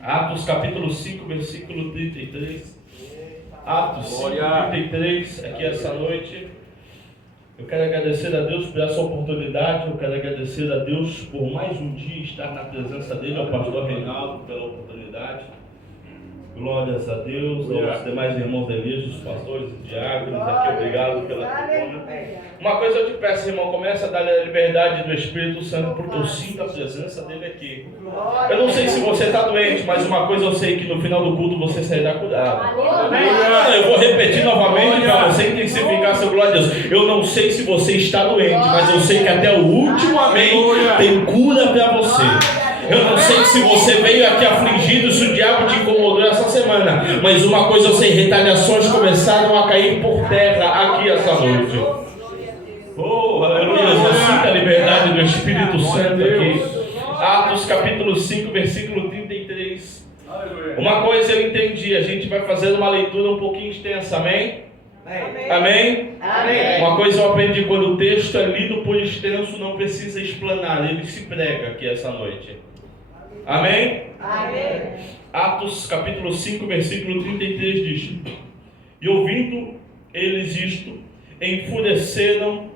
Atos capítulo 5, versículo 33. Atos 5, 33, aqui essa noite. Eu quero agradecer a Deus por essa oportunidade. Eu quero agradecer a Deus por mais um dia estar na presença dele, ao pastor Reinaldo, pela oportunidade. Glórias a Deus, aos demais irmãos da igreja, os pastores e diáconos, aqui obrigado pela tribuna. Uma coisa eu te peço, irmão, começa a dar a liberdade do Espírito Santo, porque eu sinto a presença dele aqui. Eu não sei se você está doente, mas uma coisa eu sei, que no final do culto você sairá curado. Eu vou repetir novamente para você intensificar seu glória a Deus. Eu não sei se você está doente, mas eu sei que até o último amém tem cura para você. Eu não sei se você veio aqui afligido, se o diabo te incomodou essa semana, mas uma coisa eu sei, retaliações começaram a cair por terra aqui essa noite. Oh, aleluia, eu sinto a liberdade do Espírito Santo aqui. Atos capítulo 5, versículo 33. Uma coisa eu entendi, a gente vai fazer uma leitura um pouquinho extensa, amém? Amém? Amém. Uma coisa eu aprendi, quando o texto é lido por extenso, não precisa explanar, ele se prega aqui essa noite. Amém? Amém. Atos capítulo 5, versículo 33 diz: E ouvindo eles isto, enfureceram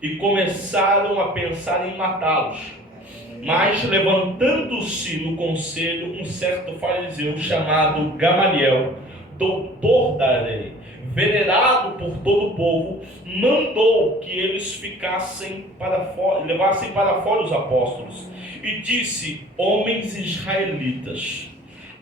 e começaram a pensar em matá-los. Mas levantando-se no conselho um certo fariseu chamado Gamaliel, doutor da lei, venerado por todo o povo, mandou que eles levassem para fora os apóstolos, e disse: Homens israelitas,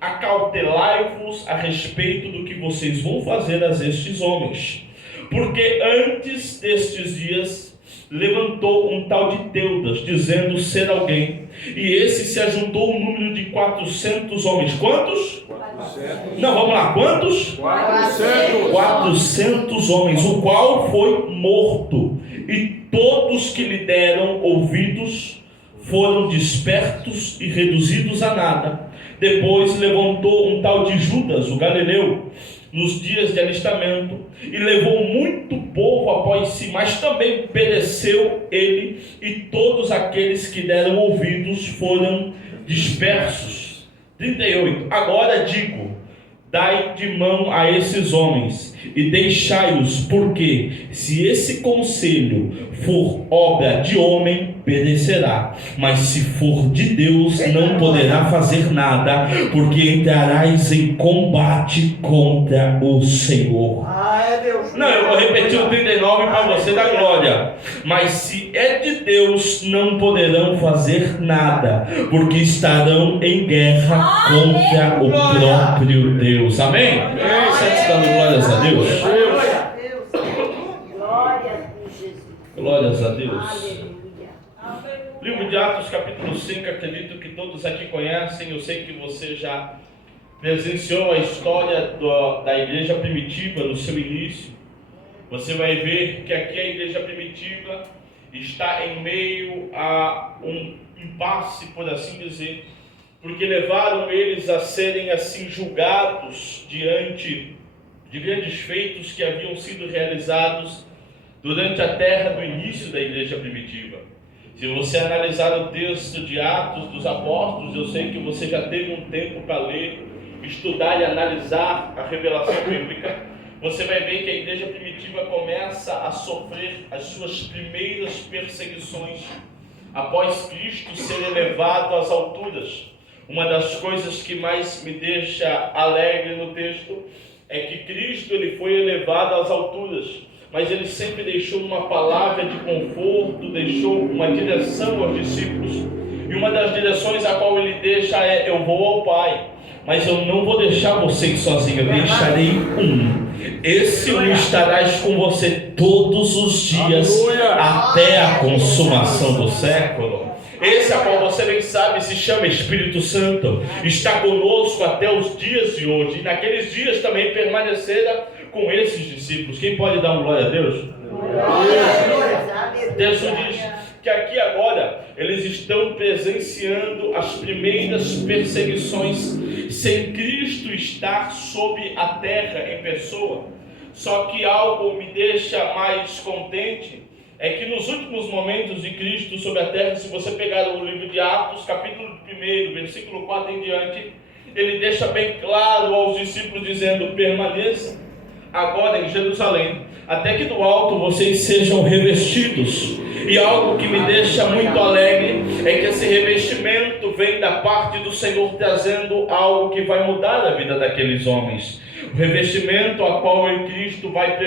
acautelai-vos a respeito do que vocês vão fazer a estes homens, porque antes destes dias levantou um tal de Teudas, dizendo ser alguém, e esse se ajuntou um número de 400 homens. Quantos? 400. Não, vamos lá, quantos? 400 homens, o qual foi morto, e todos que lhe deram ouvidos foram despertos e reduzidos a nada. Depois levantou um tal de Judas, o Galileu, nos dias de alistamento, e levou muito povo após si, mas também pereceu ele, e todos aqueles que deram ouvidos foram dispersos. 38. Agora digo: dai de mão a esses homens e deixai-os, porque se esse conselho for obra de homem, perecerá, mas se for de Deus, não poderá fazer nada, porque entrarás em combate contra o Senhor. Não, eu vou repetir o 39 para você dar glória. Mas se é de Deus, não poderão fazer nada, porque estarão em guerra contra o próprio Deus. Amém? Você dando glórias a Deus? Glórias a Deus. Livro de Atos capítulo 5, acredito que todos aqui conhecem. Eu sei que você já presenciou a história da igreja primitiva no seu início. Você vai ver que aqui a igreja primitiva está em meio a um impasse, por assim dizer, porque levaram eles a serem assim julgados diante de grandes feitos que haviam sido realizados durante a terra do início da igreja primitiva. Se você analisar o texto de Atos dos Apóstolos, eu sei que você já teve um tempo para ler, estudar e analisar a revelação bíblica. Você vai ver que a igreja primitiva começa a sofrer as suas primeiras perseguições após Cristo ser elevado às alturas. Uma das coisas que mais me deixa alegre no texto é que Cristo ele foi elevado às alturas, mas ele sempre deixou uma palavra de conforto, deixou uma direção aos discípulos. E uma das direções a qual ele deixa é: eu vou ao Pai, mas eu não vou deixar vocês sozinhos, eu deixarei um. Esse um estarás com você todos os dias, até a consumação do século. Esse a qual você bem sabe se chama Espírito Santo, está conosco até os dias de hoje, e naqueles dias também permanecera com esses discípulos. Quem pode dar uma glória a Deus? O texto diz que aqui agora eles estão presenciando as primeiras perseguições sem Cristo estar sobre a terra em pessoa. Só que algo me deixa mais contente é que nos últimos momentos de Cristo sobre a terra, se você pegar o livro de Atos, capítulo 1, versículo 4 em diante, ele deixa bem claro aos discípulos, dizendo: permaneça agora em Jerusalém, até que do alto vocês sejam revestidos. E algo que me deixa muito alegre é que esse revestimento vem da parte do Senhor, trazendo algo que vai mudar a vida daqueles homens. O revestimento a qual o Cristo vai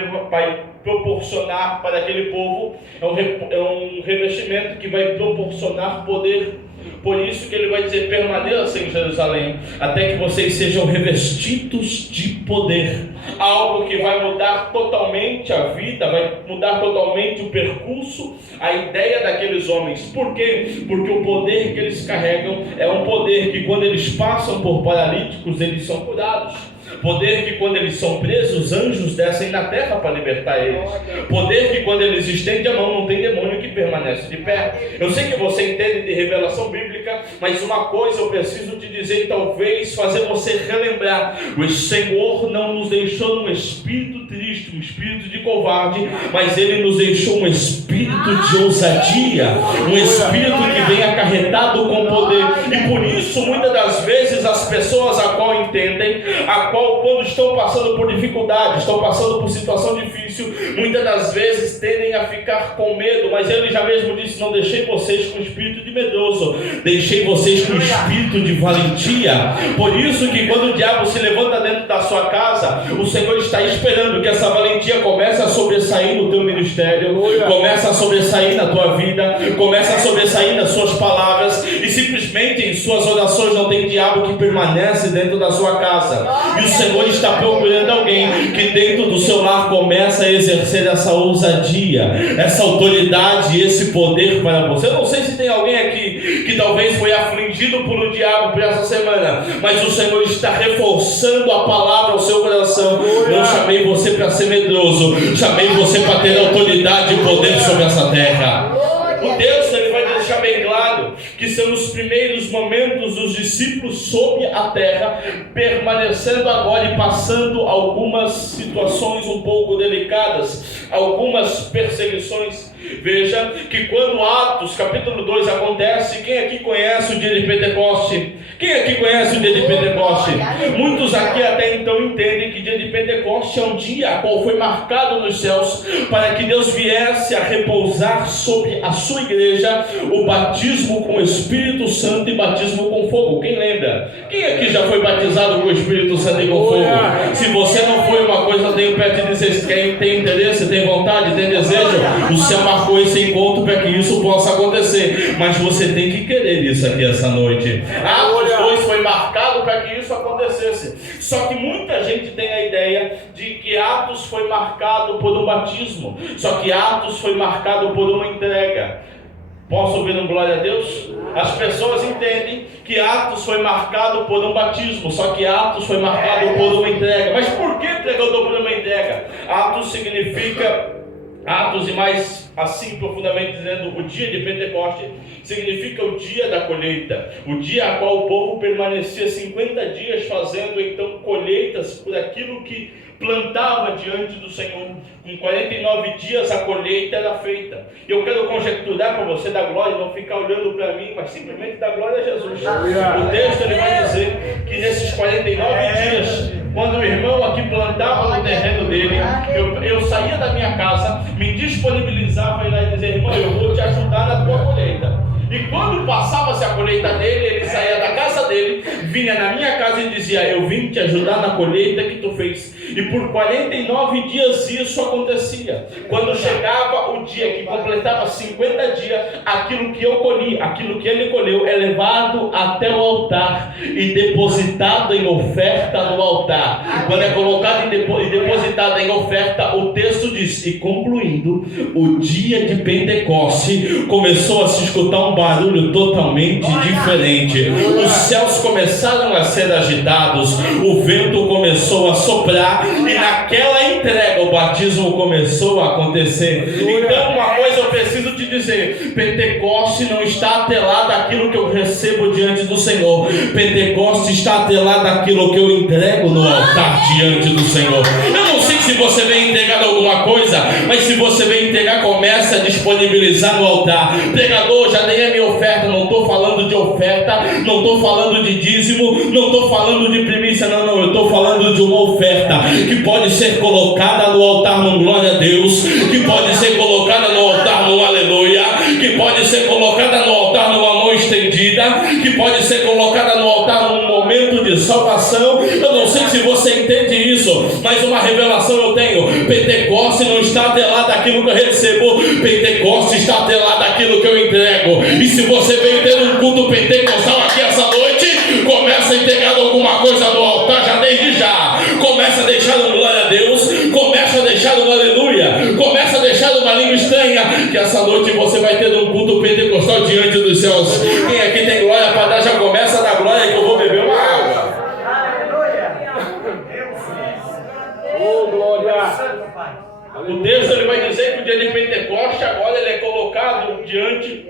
proporcionar para aquele povo é um revestimento que vai proporcionar poder. Por isso que ele vai dizer: permaneça em Jerusalém, até que vocês sejam revestidos de poder. Algo que vai mudar totalmente a vida, vai mudar totalmente o percurso, a ideia daqueles homens. Por quê? Porque o poder que eles carregam é um poder que, quando eles passam por paralíticos, eles são curados. Poder que, quando eles são presos, anjos descem na terra para libertar eles. Poder que, quando eles estendem a mão, não tem demônio que permanece de pé. Eu sei que você entende de revelação bíblica, mas uma coisa eu preciso te dizer, e talvez fazer você relembrar: o Senhor não nos deixou num espírito triste, um espírito de covarde, mas Ele nos deixou um espírito de ousadia, um espírito que vem acarretado com poder. E por isso, muitas das vezes, as pessoas a qual entendem, a qual, quando estão passando por dificuldade, estão passando por situação difícil, muitas das vezes tendem a ficar com medo. Mas Ele já mesmo disse: não deixei vocês com espírito de medroso, deixei vocês com espírito de valentia. Por isso que, quando o diabo se levanta dentro da sua casa, o Senhor está esperando que essa valentia comece a sobressair no teu ministério, comece a sobressair na tua vida, comece a sobressair nas suas palavras, e simplesmente em suas orações não tem diabo que permanece dentro da sua casa. E o Senhor está procurando alguém que dentro do seu lar começa a exercer essa ousadia, essa autoridade e esse poder para você. Eu não sei se tem alguém aqui que talvez foi afligido por um diabo por essa semana, mas o Senhor está reforçando a palavra ao seu coração. Não chamei você para ser medroso, chamei você para ter autoridade e poder sobre essa terra. O Deus, Ele vai deixar bem claro que são os primeiros momentos dos discípulos sobre a terra, permanecendo agora e passando algumas situações um pouco delicadas, algumas perseguições. Veja que quando Atos capítulo 2 acontece, quem aqui conhece o dia de Pentecoste? Quem aqui conhece o dia de Pentecoste? Muitos aqui até então entendem que o dia de Pentecoste é um dia a qual foi marcado nos céus para que Deus viesse a repousar sobre a sua igreja o batismo com o Espírito Santo e batismo com fogo. Quem lembra? Quem aqui já foi batizado com o Espírito Santo e com fogo? Se você não foi, uma coisa eu tenho para te dizer: quem tem interesse, tem vontade, tem desejo, o céu marcou esse encontro para que isso possa acontecer, mas você tem que querer isso aqui essa noite. Atos 2 foi marcado para que isso acontecesse. Só que muita gente tem a ideia de que Atos foi marcado por um batismo, só que Atos foi marcado por uma entrega. Posso ouvir um glória a Deus? As pessoas entendem que Atos foi marcado por um batismo, só que Atos foi marcado por uma entrega. Mas por que pregador por uma entrega? Atos significa... Atos, e mais assim profundamente dizendo, o dia de Pentecoste significa o dia da colheita, o dia a qual o povo permanecia 50 dias fazendo então colheitas por aquilo que plantava diante do Senhor. Em 49 dias a colheita era feita. Eu quero conjecturar para você da glória, não ficar olhando para mim, mas simplesmente dar glória a Jesus. O texto ele vai dizer que nesses 49 dias, quando o irmão aqui plantava no terreno dele, eu saía da minha casa, me disponibilizava e lá e dizer: irmão, eu vou te ajudar na tua colheita. E quando passava-se a colheita dele, ele saía da casa dele, vinha na minha casa e dizia: eu vim te ajudar na colheita que tu fez. E por 49 dias isso acontecia. Quando chegava o dia que completava 50 dias, aquilo que eu colhi, aquilo que ele colheu, é levado até o altar e depositado em oferta no altar. Quando é colocado e depositado em oferta, o texto diz: e concluindo o dia de Pentecoste, começou a se escutar um barulho totalmente diferente. Os céus começaram a ser agitados, o vento começou a soprar, e naquela entrega o batismo começou a acontecer. Então uma coisa eu preciso te dizer: Pentecoste não está atrelado àquilo que eu recebo diante do Senhor. Pentecoste está atrelado àquilo que eu entrego no altar diante do Senhor. Eu não sei se você vem entregar alguma coisa, mas se você vem entregar, comece a disponibilizar no altar. Pregador, já dei a minha oferta. Não estou falando de oferta, não estou falando de dízimo, não estou falando de primícia, não, eu estou falando de uma oferta que pode ser colocada no altar num glória a Deus, que pode ser colocada no altar num aleluia, que pode ser colocada no altar numa mão estendida, que pode ser colocada no altar num momento de salvação. Eu não sei se você entende isso, mas uma revelação eu tenho: Pentecoste não está atrelado àquilo que eu recebo, Pentecoste está atrelado àquilo que eu entrego. E se você veio ter um culto pentecostal aqui essa noite, começa a entregar alguma coisa no altar já desde já. Começa a deixar um glória a Deus, começa a deixar um aleluia, começa a deixar uma língua estranha, que essa noite você vai ter um culto pentecostal diante dos céus. Quem aqui tem glória para dar, já começa a dar glória, que eu vou beber uma água. Oh, glória! O texto ele vai dizer que o dia de Pentecoste agora ele é colocado diante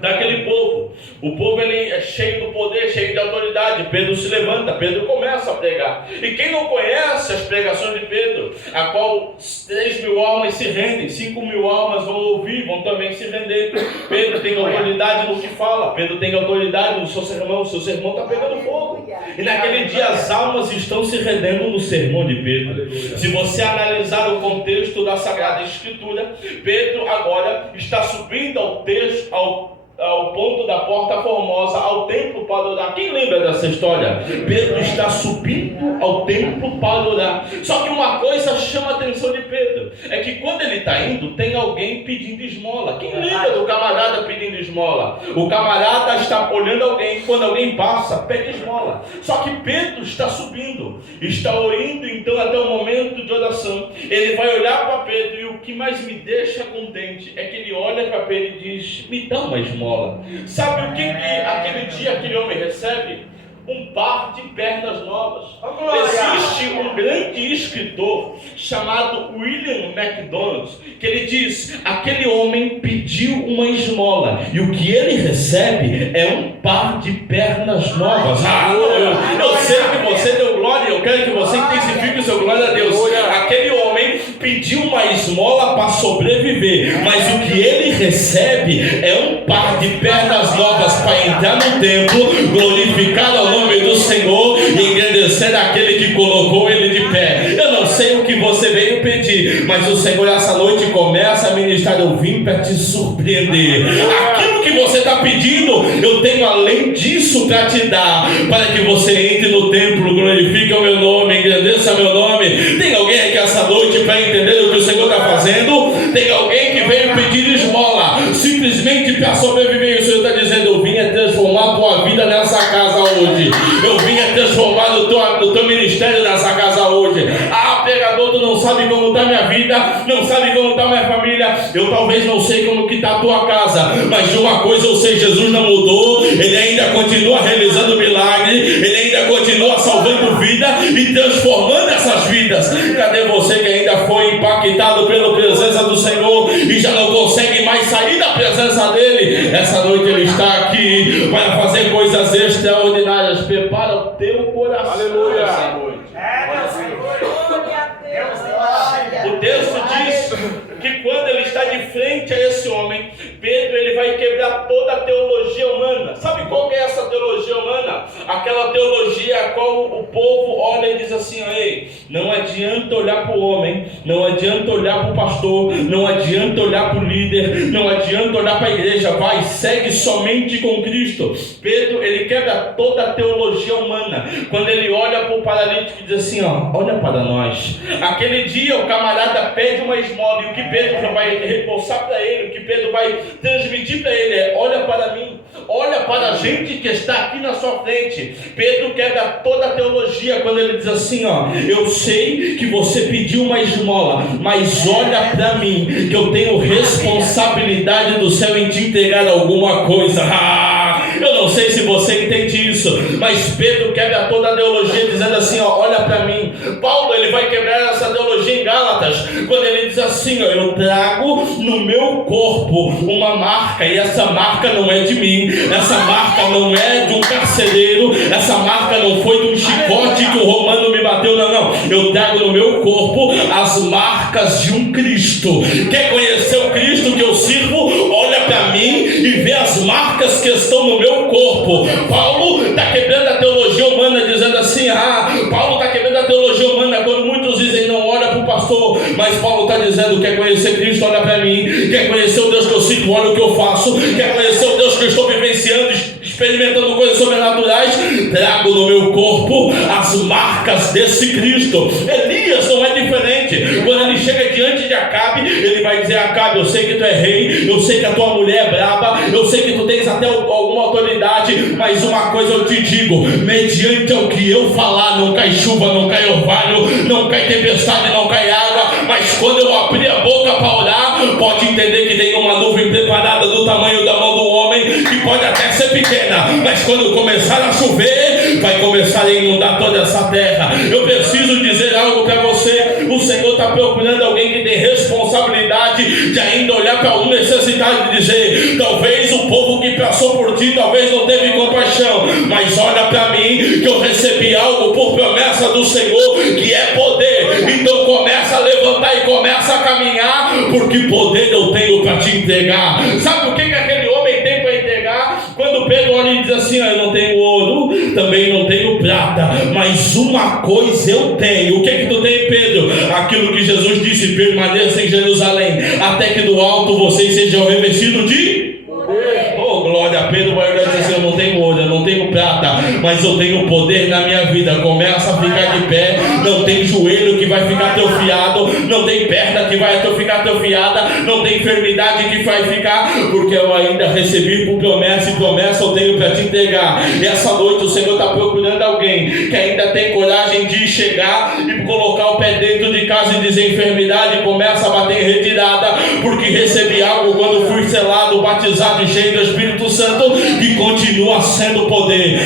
daquele povo. O povo ele é cheio do poder, cheio de autoridade. Pedro se levanta, Pedro começa a pregar. E quem não conhece as pregações de Pedro, a qual 3.000 almas se rendem, 5.000 almas vão ouvir, vão também se render. Pedro tem autoridade no que fala, Pedro tem autoridade no seu sermão está pegando fogo. E naquele dia as almas estão se rendendo no sermão de Pedro. Se você analisar o contexto da Sagrada Escritura, Pedro agora está subindo ao ponto da Porta Formosa, ao templo para orar. Quem lembra dessa história? Pedro está subindo ao templo para orar. Só que uma coisa chama a atenção de Pedro, é que quando ele está indo, tem alguém pedindo esmola. Quem lembra do camarada pedindo esmola? O camarada está olhando alguém, quando alguém passa, pede esmola. Só que Pedro está subindo, está indo então até o momento de oração. Ele vai olhar para Pedro, e o que mais me deixa contente é que ele olha para Pedro e diz: me dá uma esmola. Sabe o que aquele dia aquele homem recebe? Um par de pernas novas. Existe um grande escritor chamado William MacDonald, que ele diz: aquele homem pediu uma esmola, e o que ele recebe é um par de pernas novas. Eu sei que você deu glória, eu quero que você intensifique o seu glória a Deus. Aquele homem pediu uma esmola para sobreviver, mas o que ele recebe é um par de pernas novas para entrar no templo, glorificar ao nome do Senhor e engrandecer aquele que colocou ele de pé. Eu não sei o que você veio pedir, mas o Senhor essa noite começa a ministrar: eu vim para te surpreender. Aquilo que você está pedindo, eu tenho além disso para te dar, para que você entre no templo, glorifique o meu nome, engrandeça meu nome. Tem alguém aqui essa noite para entender o que o Senhor está fazendo? Tem alguém que veio pedir esmola simplesmente para sobreviver, e o Senhor está dizendo: eu vim a transformar a tua vida nessa casa hoje, eu vim a transformar o teu ministério nessa casa hoje. Pregador, tu não sabe como está minha vida, não sabe como está minha família, eu talvez não sei como que está a tua casa, mas de uma coisa eu sei: Jesus não mudou, Ele ainda continua realizando milagre, Ele ainda continua salvando vida e transformando essas vidas. Cadê você que ainda foi impactado pela presença do Senhor e já não consegue mais sair da presença dEle? Essa noite Ele está aqui para fazer coisas extraordinárias. Prepara o teu coração. Aleluia. Essa noite. O texto diz que quando ele está de frente a esse homem, Pedro ele vai quebrar toda a teologia humana. Sabe qual que é essa teologia humana? Aquela teologia a qual o povo olha e diz assim: ei, não adianta olhar para o homem, não adianta olhar para o pastor, não adianta olhar para o líder, não adianta olhar para a igreja, vai, segue somente com Cristo. Pedro ele quebra toda a teologia humana quando ele olha para o paralítico e diz assim: ó, olha para nós. Aquele dia o camarada pede uma esmola, e o que Pedro vai repousar para ele, o que Pedro vai transmitir para ele é: olha para mim, olha para a gente que está aqui na sua frente. Pedro quebra toda a teologia quando ele diz assim: ó, eu sei que você pediu uma esmola, mas olha para mim, que eu tenho responsabilidade do céu em te entregar alguma coisa. Eu não sei se você entende isso, mas Pedro quebra toda a teologia dizendo assim, ó, olha para mim. Paulo, ele vai quebrar essa teologia em Gálatas, quando ele diz assim, ó, eu trago no meu corpo uma marca, e essa marca não é de mim, essa marca não é de um carcereiro, essa marca não foi de um chicote que o romano me bateu, não, eu trago no meu corpo as marcas de um Cristo. Quer conhecer o Cristo que eu sirvo? Olha para mim e vê as marcas que estão no meu corpo. Paulo está quebrando a teologia humana, dizendo assim, Paulo está quebrando a teologia humana, quando muitos dizem, não olha para o pastor, mas Paulo está dizendo, quer conhecer Cristo? Olha para mim. Quer conhecer o Deus que eu sirvo? Olha o que eu faço. Quer conhecer o Deus que eu estou vivenciando, experimentando coisas sobrenaturais? Trago no meu corpo as marcas desse Cristo. Elias não é diferente. Quando ele chega diante de Acabe, ele vai dizer, Acabe, eu sei que tu é rei, eu sei que a tua mulher é braba, eu sei que tu tens até alguma autoridade, mas uma coisa eu te digo, mediante ao que eu falar, não cai chuva, não cai orvalho, não cai tempestade, não cai água, mas quando eu abrir a boca para orar, pode entender que tem uma nuvem preparada do tamanho da mão do homem, que pode até ser pequena, mas quando começar a chover, vai começar a inundar toda essa terra. Eu preciso dizer algo para você, o Senhor está procurando alguém que tem responsabilidade de ainda olhar para um necessitado e dizer, talvez o povo que passou por ti, talvez não teve compaixão, mas olha para mim, que eu recebi algo por promessa do Senhor, que é poder, então começa a levantar e começa a caminhar, porque poder eu tenho para te entregar. Sabe o que aquele homem tem para entregar? Quando Pedro olha e diz assim, eu não tenho ouro, também não tenho prata, mas uma coisa eu tenho. O que tu tem, Pedro? Aquilo que Jesus disse, permaneça em Jerusalém, até que do alto vocês sejam revestidos de poder. Oh glória, Pedro vai olhar e dizer assim, eu não tenho ouro, eu não tenho prata, mas eu tenho poder na minha vida. Começa a ficar de pé, não tem joelho que vai ficar atrofiado, não tem perna que vai ficar atrofiada, não tem enfermidade que vai ficar, porque eu ainda recebi por promessa, e promessa eu tenho para te entregar. E essa noite o Senhor está procurando alguém que ainda tem coragem de chegar e colocar o pé dentro de casa e dizer, enfermidade, começa a bater em retirada, porque recebi algo quando fui selado, batizado e cheio do Espírito Santo, que continua sendo poder.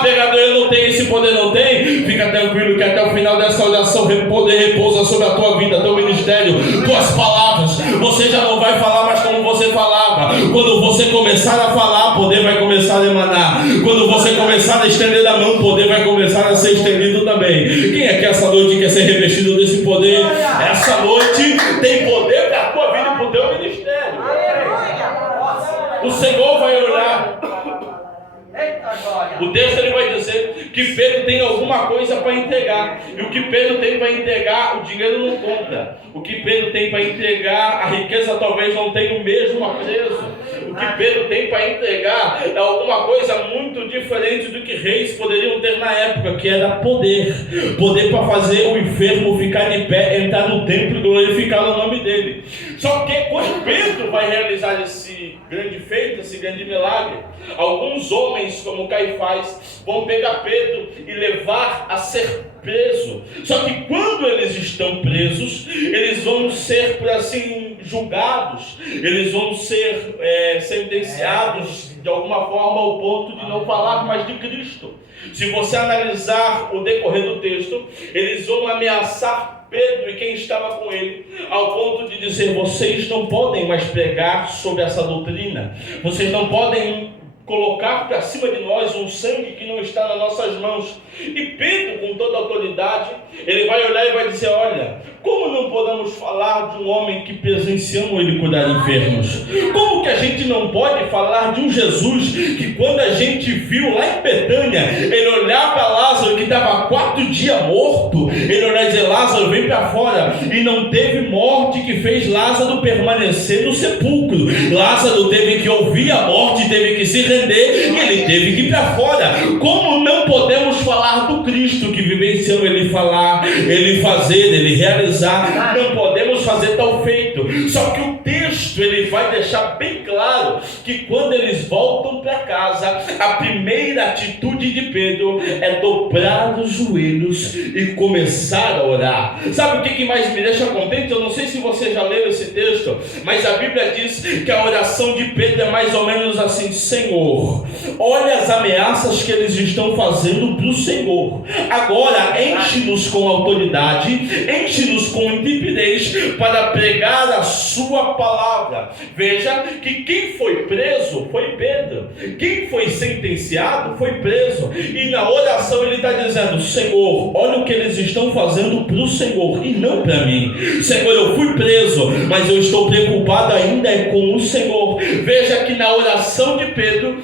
Pregador, eu não tenho esse poder, não tem? Fica tranquilo que até o final dessa oração poder repousa sobre a tua vida, teu ministério, tuas palavras. Você já não vai falar mais como você falava. Quando você começar a falar, poder vai começar a emanar. Quando você começar a estender a mão, poder vai começar a ser estendido também. Quem é que essa noite quer ser revestido desse poder? Essa noite tem poder para a tua vida e para o teu ministério. O Senhor vai olhar. O texto ele vai dizer que Pedro tem alguma coisa para entregar, e o que Pedro tem para entregar, o dinheiro não compra. O que Pedro tem para entregar, a riqueza talvez não tenha o mesmo apreço. O que Pedro tem para entregar é alguma coisa muito diferente do que reis poderiam ter na época, que era poder para fazer o enfermo ficar de pé, entrar no templo e glorificar o nome dele. Só que quando Pedro vai realizar esse grande feito, esse grande milagre, alguns homens como Caifás vão pegar Pedro e levar a ser preso. Só que quando eles estão presos, eles vão ser, por assim, julgados, eles vão ser sentenciados de alguma forma ao ponto de não falar mais de Cristo. Se você analisar o decorrer do texto, eles vão ameaçar Pedro e quem estava com ele, ao ponto de dizer, vocês não podem mais pregar sobre essa doutrina, vocês não podem colocar para cima de nós um sangue que não está nas nossas mãos. E Pedro, com toda a autoridade, ele vai olhar e vai dizer, olha, como não podemos falar de um homem que presenciamos ele cuidar de enfermos? Como que a gente não pode falar de um Jesus que quando a gente viu lá em Betânia, ele olhar para Lázaro que estava 4 dias morto, ele olhar e dizer, Lázaro, vem para fora, e não teve morte que fez Lázaro permanecer no sepulcro. Lázaro teve que ouvir a morte, teve que se render, e ele teve que ir para fora. Como não podemos falar do Cristo que vivenciamos ele falar, ele fazer, ele realizar? Não podemos fazer tal feito. Só que o texto ele vai deixar bem claro que quando eles voltam para casa, a primeira atitude de Pedro é dobrar os joelhos e começar a orar. Sabe o que mais me deixa contente? Eu não sei se você já leu esse texto, mas a Bíblia diz que a oração de Pedro é mais ou menos assim: Senhor, olha as ameaças que eles estão fazendo para o Senhor, agora enche-nos com autoridade, enche-nos com intrepidez para pregar a sua palavra. Veja que quem foi preso foi Pedro, quem foi sentenciado foi preso, e na oração ele está dizendo: Senhor, olha o que eles estão fazendo para o Senhor e não para mim. Senhor, eu fui preso, mas eu estou preocupado ainda com o Senhor. Veja que na oração de Pedro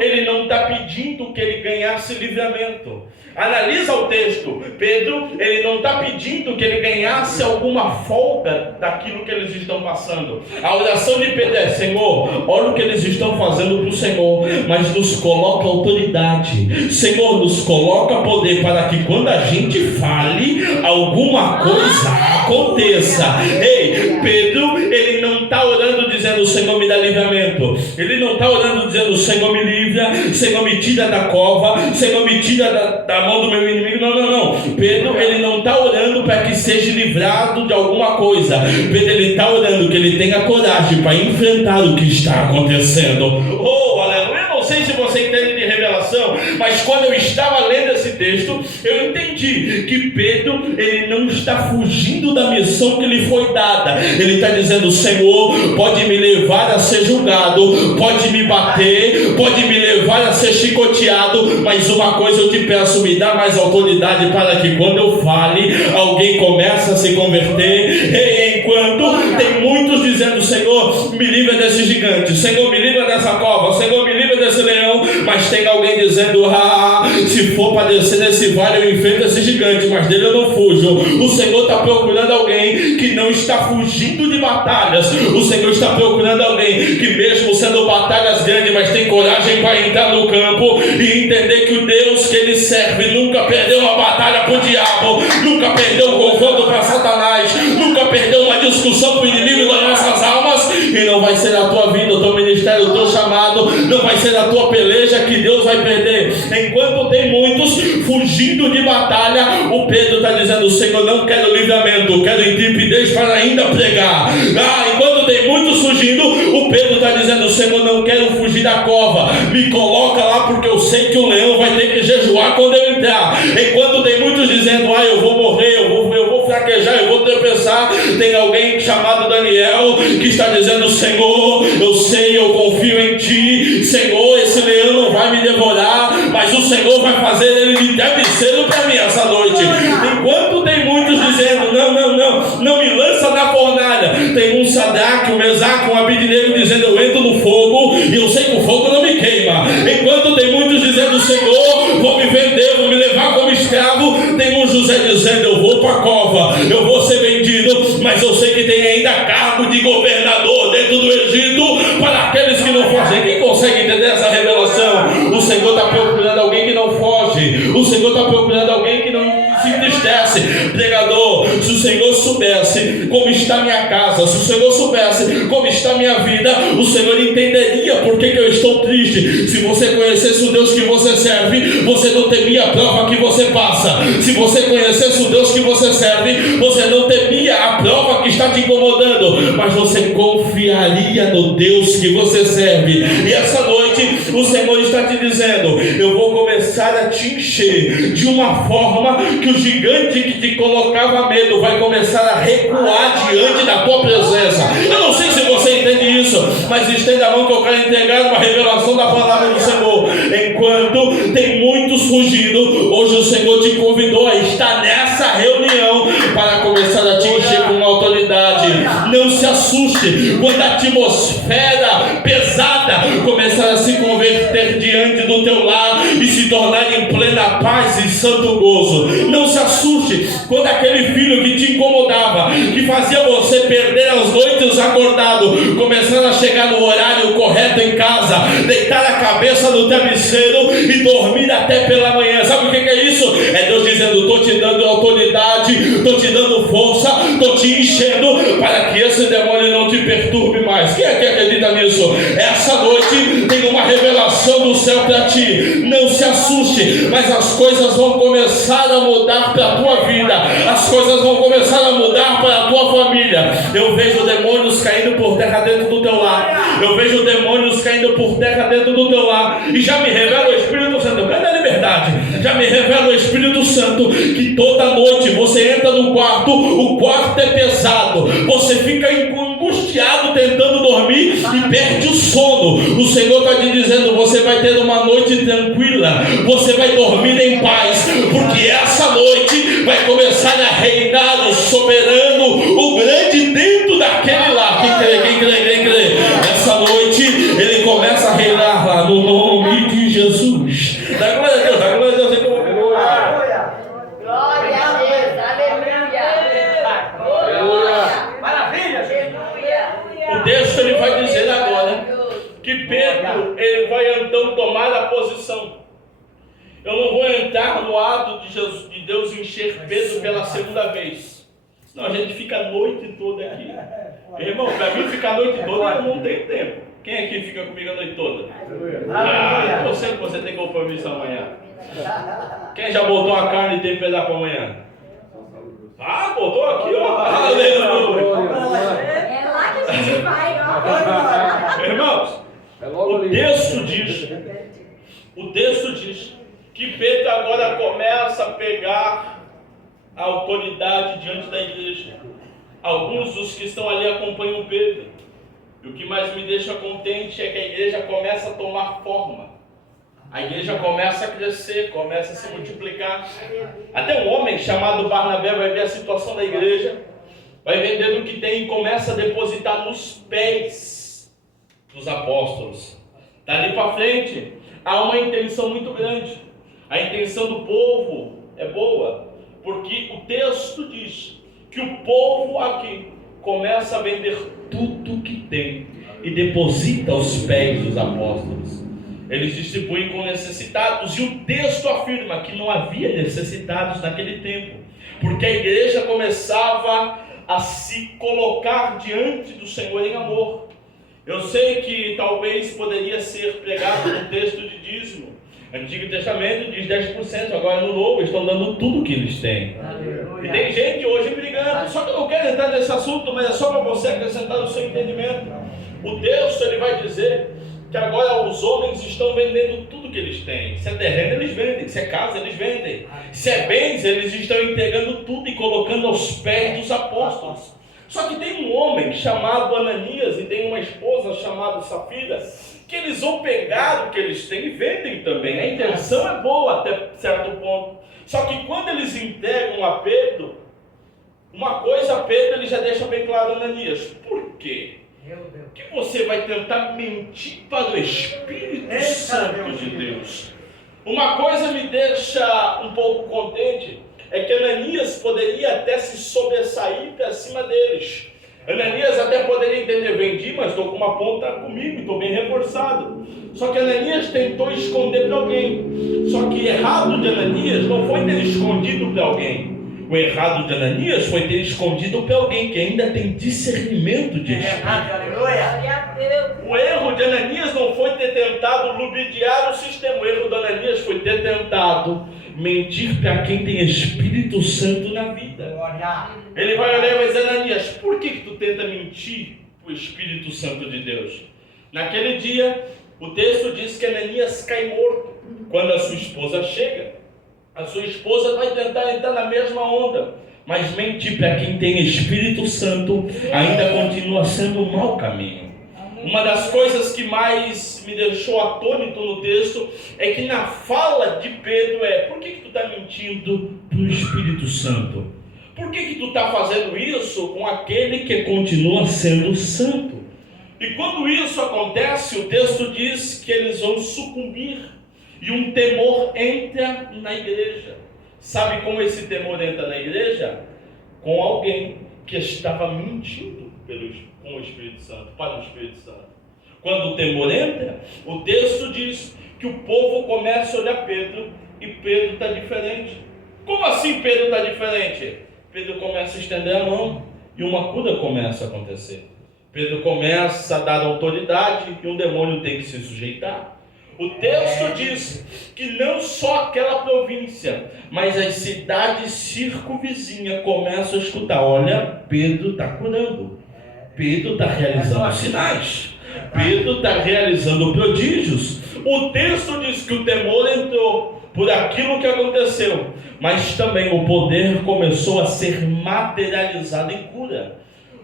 ele não está pedindo que ele ganhasse livramento. Analisa o texto. Pedro, ele não está pedindo que ele ganhasse alguma folga daquilo que eles estão passando. A oração de Pedro é: Senhor, olha o que eles estão fazendo para o Senhor, mas nos coloca autoridade. Senhor, nos coloca poder para que quando a gente fale, alguma coisa aconteça. Ei, Pedro, ele não está orando dizendo: Senhor, me dá livramento. Ele não está orando dizendo: Senhor, me livra, Senhor, me tira da cova, Senhor, me tira da mão do meu inimigo. Não. Pedro, ele não está orando para que seja livrado de alguma coisa. Pedro, ele está orando que ele tenha coragem para enfrentar o que está acontecendo. Oh, aleluia! Eu não sei se você entende de revelação, mas quando eu estava lendo esse texto, eu entendi que Pedro, ele não está fugindo da missão que lhe foi dada. Ele está dizendo: Senhor, pode me levar a ser julgado, pode me bater, pode me levar a ser chicoteado, mas uma coisa eu te peço: me dá mais autoridade para que quando eu fale, alguém comece a se converter. E enquanto tem muitos dizendo: Senhor, me livra desse gigante, Senhor, me livra dessa cova, Senhor, me livra desse leão, mas tem alguém dizendo: se for para descer nesse vale, eu enfrento esse gigante, mas dele eu não fujo. O Senhor está procurando alguém que não está fugindo de batalhas. O Senhor está procurando alguém que, mesmo sendo batalhas grandes, mas tem coragem para entrar no campo e entender que o Deus que ele serve nunca perdeu uma batalha para o diabo, nunca perdeu um confronto para Satanás, nunca perdeu uma discussão com o inimigo das nossas almas. E não vai ser a tua vida, o teu ministério, o teu chamado, não vai ser a tua peleja que Deus vai perder. Enquanto tem muitos fugindo de batalha, o Pedro está dizendo: Senhor, não quero livramento, quero intrepidez para ainda pregar. Enquanto tem muitos fugindo, o Pedro está dizendo: Senhor, não quero fugir da cova, me coloca lá porque eu sei que o leão vai ter que jejuar quando eu entrar. Enquanto tem muitos dizendo: eu vou morrer, eu vou fraquejar, eu vou tropeçar, tem alguém chamado Daniel que está dizendo: Senhor, eu sei, eu confio em ti, Senhor, esse leão não vai me devorar, mas o Senhor vai fazer ele de travesseiro para mim essa noite. Enquanto tem muitos dizendo: não me lança na fornalha, tem um Sadraque, um Mesaque, um Abednego dizendo: eu entro no fogo e eu sei que o fogo não me queima. Enquanto tem muitos dizendo: Senhor, vou me vender, vou me levar como escravo, tem um José dizendo: eu vou para a cova, eu vou ser vendido, mas eu sei que tem ainda cargo de governador dentro do Egito para aqueles que não fogem. Quem consegue entender essa revelação? O Senhor está procurando alguém que não foge, o Senhor está procurando alguém que não se entristece. Pregador, se o Senhor soubesse como está minha casa, se o Senhor soubesse como está minha vida, o Senhor entenderia por que eu estou triste. Se você conhecesse o Deus que você serve, você não temia a prova que você passa. Se você conhecesse o Deus que você serve, você não temia a prova que está te incomodando, mas você confiaria no Deus que você serve. E essa noite o Senhor está te dizendo: eu vou começar a te encher de uma forma que o gigante que te colocava medo vai começar a recuar diante da tua presença. Eu não sei se você entende isso, mas estenda a mão que eu quero entregar uma revelação da palavra do Senhor. Enquanto tem muitos fugindo, hoje o Senhor te convidou a estar nessa reunião para começar a te encher com autoridade. Não se assuste quando a atmosfera pesada começar a se converter diante do teu lar e se tornar em plena paz e santo gozo. Não se assuste quando aquele filho que te incomodava, que fazia você perder as noites acordado, começar a chegar no horário correto em casa, deitar a cabeça no travesseiro e dormir até pela manhã. Sabe o que é isso? É Deus dizendo: estou te dando autoridade, estou te dando força, estou te enchendo para que esse demônio não te perturbe mais. Quem é que acredita nisso? Essa noite tem uma revelação do céu para ti. Não se assuste, mas as coisas vão começar a mudar para a tua vida. As coisas vão começar a mudar para a tua família. Eu vejo demônios caindo por terra dentro do teu lar. Eu vejo demônios caindo por terra dentro do teu lar. E já me revela o Espírito Santo. Cadê a liberdade? Já me revela o Espírito Santo que toda noite você entra no quarto, o quarto é pesado, você fica angustiado tentando dormir e perde o sono. O Senhor está te dizendo: você vai ter uma noite tranquila, você vai dormir em paz, porque essa noite vai começar a reinar o soberano, o grande dentro daquele lá. Quem crê, quem crê, quem crê? Essa noite ele começa a reinar lá no nome de Jesus. Dá glória a Deus, dá glória a Deus. Glória a Deus, aleluia. Maravilha. O texto ele vai dizer agora que Pedro ele vai então tomar a posição. Eu não vou entrar no ato de Deus encher Pedro pela segunda vez, senão a gente fica a noite toda aqui. Irmão, para mim ficar a noite toda eu não tenho tempo. Quem aqui fica comigo a noite toda? Você tem compromisso amanhã. Quem já botou a carne e tem pedaço para amanhã? Botou aqui, ó. Aleluia. É lá que a gente vai, ó. Irmãos, o texto diz que Pedro agora começa a pegar a autoridade diante da igreja. Alguns dos que estão ali acompanham Pedro. E o que mais me deixa contente é que a igreja começa a tomar forma. A igreja começa a crescer, começa a se multiplicar. Até um homem chamado Barnabé vai ver a situação da igreja, vai vender o que tem e começa a depositar nos pés dos apóstolos. Dali para frente, há uma intenção muito grande. A intenção do povo é boa, porque o texto diz que o povo aqui começa a vender tudo que tem e deposita aos pés dos apóstolos. Eles distribuem com necessitados, e o texto afirma que não havia necessitados naquele tempo, porque a igreja começava a se colocar diante do Senhor em amor. Eu sei que talvez poderia ser pregado no texto de dízimo. Antigo Testamento diz 10%, agora no Novo estão dando tudo que eles têm. E tem gente hoje brigando, só que eu não quero entrar nesse assunto, mas é só para você acrescentar no seu entendimento. O texto ele vai dizer que agora os homens estão vendendo tudo que eles têm. Se é terreno, eles vendem. Se é casa, eles vendem. Se é bens, eles estão entregando tudo e colocando aos pés dos apóstolos. Só que tem um homem chamado Ananias e tem uma esposa chamada Safira, que eles vão pegar o que eles têm e vendem também. A intenção é boa até certo ponto. Só que quando eles entregam a Pedro, uma coisa Pedro ele já deixa bem claro a Ananias. Por quê? Que você vai tentar mentir para o Espírito Santo de Deus. Uma coisa me deixa um pouco contente, é que Ananias poderia até se sobressair para cima deles. Ananias até poderia entender: vendi, mas estou com uma ponta comigo, estou bem reforçado. Só que Ananias tentou esconder para alguém. Só que errado de Ananias não foi ter escondido para alguém. O errado de Ananias foi ter escondido para alguém que ainda tem discernimento de espírito. O erro de Ananias não foi ter tentado ludibriar o sistema. O erro de Ananias foi ter tentado mentir para quem tem Espírito Santo na vida. Ele vai olhar e vai dizer: Ananias, por que tu tenta mentir para o Espírito Santo de Deus? Naquele dia, o texto diz que Ananias cai morto quando a sua esposa chega. A sua esposa vai tentar entrar na mesma onda, mas mentir para quem tem Espírito Santo ainda continua sendo um mau caminho. Uma das coisas que mais me deixou atônito no texto é que na fala de Pedro por que tu está mentindo para o Espírito Santo? Por que tu está fazendo isso com aquele que continua sendo santo? E quando isso acontece, o texto diz que eles vão sucumbir. E um temor entra na igreja. Sabe como esse temor entra na igreja? Com alguém que estava mentindo com o Espírito Santo, para o Espírito Santo. Quando o temor entra, o texto diz que o povo começa a olhar Pedro e Pedro está diferente. Como assim Pedro está diferente? Pedro começa a estender a mão e uma cura começa a acontecer. Pedro começa a dar autoridade e um demônio tem que se sujeitar. O texto diz que não só aquela província, mas as cidades circunvizinhas começam a escutar: olha, Pedro está curando, Pedro está realizando sinais, Pedro está realizando prodígios. O texto diz que o temor entrou por aquilo que aconteceu, mas também o poder começou a ser materializado em cura.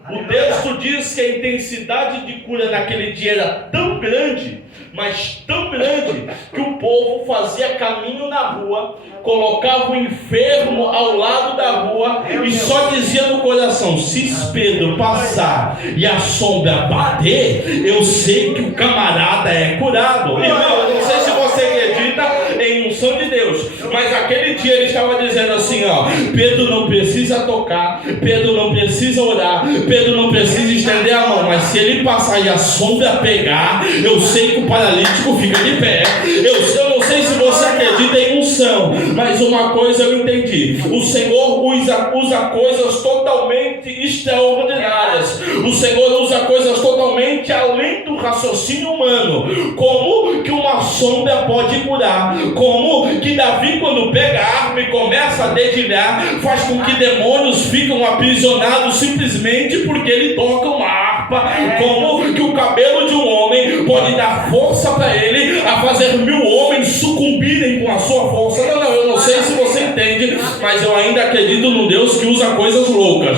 O texto diz que a intensidade de cura naquele dia era tão grande, mas tão grande, que o povo fazia caminho na rua, colocava o enfermo ao lado da rua e só dizia no coração: se Pedro passar e a sombra bater, eu sei que o camarada é curado. Irmão, eu não sei se você acredita em unção de Deus, mas aquele dia ele estava dizendo assim, ó: Pedro não precisa tocar, Pedro não precisa orar, Pedro não precisa estender a mão, mas se ele passar e a sombra pegar, eu sei que o paralítico fica de pé. Eu não sei se você acredita em unção, mas uma coisa eu entendi: o Senhor usa coisas totalmente extraordinárias. O Senhor usa coisas totalmente além do raciocínio humano. Como que uma sombra pode curar? Como que Davi, quando pega a harpa e começa a dedilhar, faz com que demônios ficam aprisionados simplesmente porque ele toca uma harpa? Como que o cabelo de um homem pode dar força para ele a fazer 1000 homens sucumbirem com a sua força? Não, eu não sei se você entende, mas eu ainda acredito num Deus que usa coisas loucas.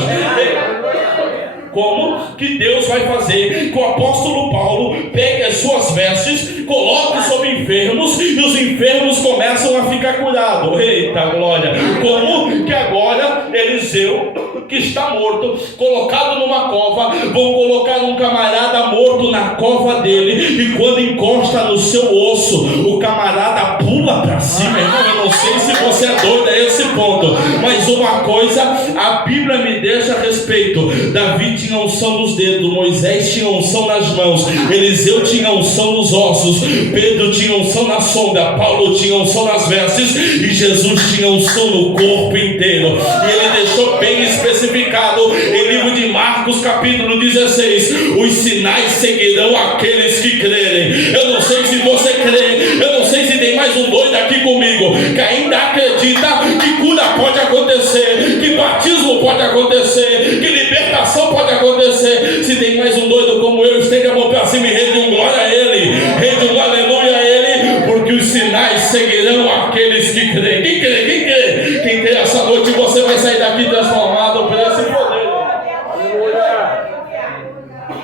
Como que Deus vai fazer que o apóstolo Paulo pegue as suas vestes, coloque sobre enfermos e os enfermos começam a ficar curados? Eita glória! Como que agora Eliseu, que está morto, colocado numa cova, vão colocar um camarada morto na cova dele, e quando encosta no seu osso, o camarada pula para cima? Irmão, eu não sei se você é doido a esse ponto, mas uma coisa a Bíblia me deixa a respeito: Davi tinha unção nos dedos, Moisés tinha unção nas mãos, Eliseu tinha unção nos ossos, Pedro tinha unção na sombra, Paulo tinha unção nas vestes e Jesus tinha unção no corpo inteiro. E ele deixou bem especificado em livro de Marcos capítulo 16: os sinais seguirão aqueles que crerem. Eu não sei se você crê, eu não sei se tem mais um doido aqui comigo que ainda acredita que cura pode acontecer, que batismo pode acontecer, que libertação pode acontecer. Se tem mais um doido como eu, estende a mão para cima e rede um glória a ele, rede um aleluia a ele, porque os sinais seguirão aqueles que creem. Quem crê? Quem crê? Quem crê essa noite, você vai sair daqui transformado por esse poder. Aleluia!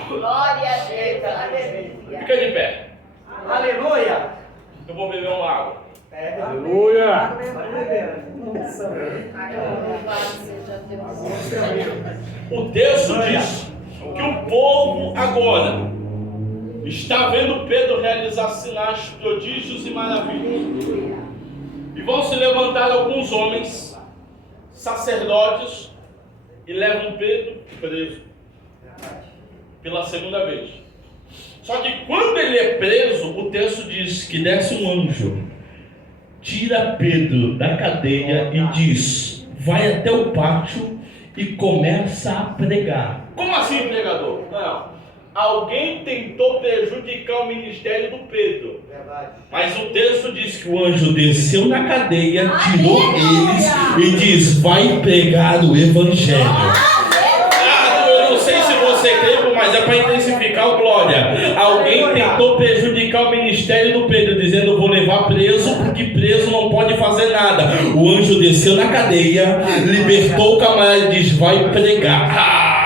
Glória a Deus. Fica de pé. Aleluia! Eu vou beber uma água. Aleluia! O texto diz que o povo agora está vendo Pedro realizar sinais, prodígios e maravilhas. E vão se levantar alguns homens, sacerdotes, e levam Pedro preso pela segunda vez. Só que quando ele é preso, o texto diz que desce um anjo, tira Pedro da cadeia e diz: vai até o pátio e começa a pregar. Como assim, pregador? Não. Alguém tentou prejudicar o ministério do Pedro. Mas o texto diz que o anjo desceu na cadeia, tirou eles e diz: vai pregar o evangelho. Eu não sei se você crê, mas é para intensificar o glória. Alguém tentou prejudicar o ministério do Pedro, dizendo: vou levar preso, porque preso não pode fazer nada. O anjo desceu na cadeia, libertou o camarada e diz: vai pregar.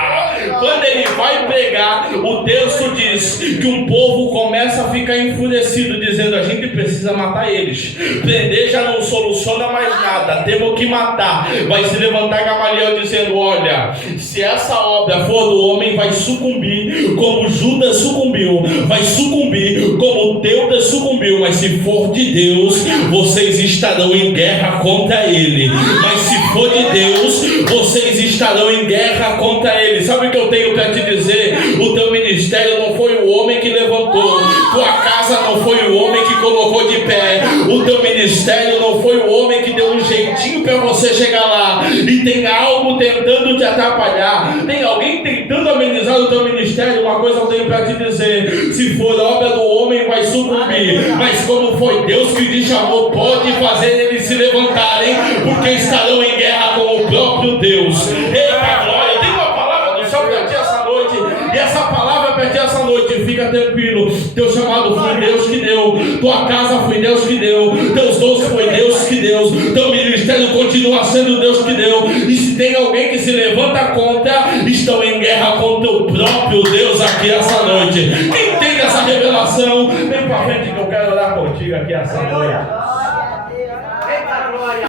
Quando ele vai pregar, o texto diz que um povo começa a ficar enfurecido, dizendo: a gente precisa matar eles. Prender já não soluciona mais nada, temos que matar. Vai se levantar Gamaliel dizendo: olha, se essa obra for do homem, vai sucumbir como Judas sucumbiu, vai sucumbir como Teudas sucumbiu, mas se for de Deus, vocês estarão em guerra contra ele. Mas se for de Deus, vocês estarão em guerra contra ele. Sabe o que eu tenho para te dizer? O teu ministério não foi o homem que levantou, tua casa não foi o homem que colocou de pé, o teu ministério não foi o homem que deu um jeitinho para você chegar lá e e tem algo tentando te atrapalhar, tem alguém tentando amenizar o teu ministério, uma coisa eu tenho para te dizer: se for obra do homem vai sucumbir, mas como foi Deus que te chamou, pode fazer eles se levantarem, porque estarão em guerra com o próprio Deus. Eita glória, eu tenho uma palavra do céu para ti essa noite, e essa palavra para ti essa noite: fica tranquilo, teu chamado foi Deus que deu, tua casa foi Deus que deu, teus dons foi Deus que deu, teu ministério continua sendo Deus que deu, e se tem alguém que se levanta contra, estão em guerra com teu próprio Deus aqui essa noite. Quem tem essa revelação, vem para frente que eu quero orar contigo aqui essa noite.